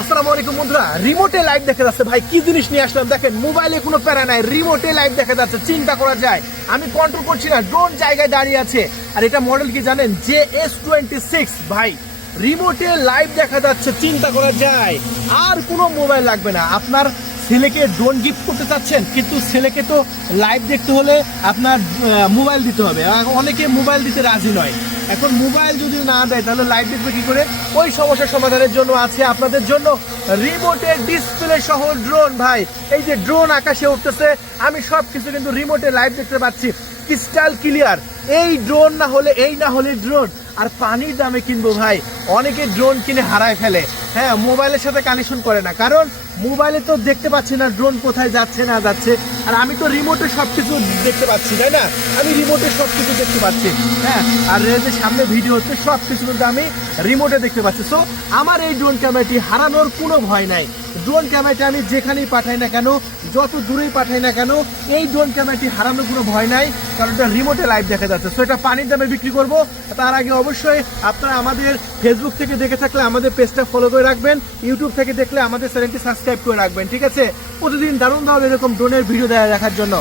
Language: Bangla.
আসসালামু আলাইকুম বন্ধুরা, রিমোটে লাইভ দেখা যাচ্ছে। ভাই কি জিনিস নিয়ে আসলাম দেখেন, মোবাইলে কোনো প্যারা নাই, রিমোটে লাইভ দেখা যাচ্ছে। চিন্তা করা যায়, আমি কন্ট্রোল করছি না, ড্রোন জায়গায় দাঁড়িয়ে আছে। আর এটা মডেল কি জানেন? JS26। ভাই রিমোটে লাইভ দেখা যাচ্ছে, চিন্তা করা যায়। আর কোনো মোবাইল লাগবে না। আপনার ছেলেকে ড্রোন গিফট করতে চাচ্ছেন, কিন্তু ছেলেকে তো লাইভ দেখতে হলে আপনার মোবাইল দিতে হবে। অনেকে মোবাইল দিতে রাজি নয়। এখন মোবাইল যদি না দেয় তাহলে লাইভ দেখবে কি করে? ওই সমস্যার সমাধানের জন্য আছে আপনাদের জন্য রিমোটের ডিসপ্লে সহ ড্রোন। ভাই এই যে ড্রোন আকাশে উঠতেছে, আমি সব কিছু কিন্তু রিমোটে লাইভ দেখতে পাচ্ছি, ক্রিস্টাল ক্লিয়ার। এই ড্রোন না হলে, এই না হলে ড্রোন। আর পানির দামে কিনবো ভাই। অনেকে ড্রোন কিনে হারায় ফেলে, হ্যাঁ, মোবাইলের সাথে কানেকশন করে না, কারণ মোবাইলে তো দেখতে পাচ্ছি না ড্রোন কোথায় যাচ্ছে না যাচ্ছে। আর আমি তো রিমোটে সবকিছু দেখতে পাচ্ছি, তাই না? আমি রিমোটে সবকিছু দেখতে পাচ্ছি, হ্যাঁ। আর যে সামনে ভিডিও হচ্ছে সবকিছু কিন্তু আমি রিমোটে দেখতে পাচ্ছি। সো আমার এই ড্রোন ক্যামেরাটি হারানোর কোনো ভয় নাই। ড্রোন ক্যামেরাটি আমি যেখানেই পাঠাই না কেন, যত দূরেই পাঠাই না কেন, এই ড্রোন ক্যামেরাটি হারানোর কোনো ভয় নাই, কারণ এটা রিমোটে লাইভ দেখা যাচ্ছে। সো এটা পানির দামে বিক্রি করব। তার আগে অবশ্যই আপনারা আমাদের ফেসবুক থেকে দেখে থাকলে আমাদের পেজটা ফলো করে রাখবেন, ইউটিউব থেকে দেখলে আমাদের চ্যানেলটি সাবস্ক্রাইব করে রাখবেন, ঠিক আছে? প্রতিদিন দারুণ দারুণ এরকম ড্রোনের ভিডিও দেখার জন্য।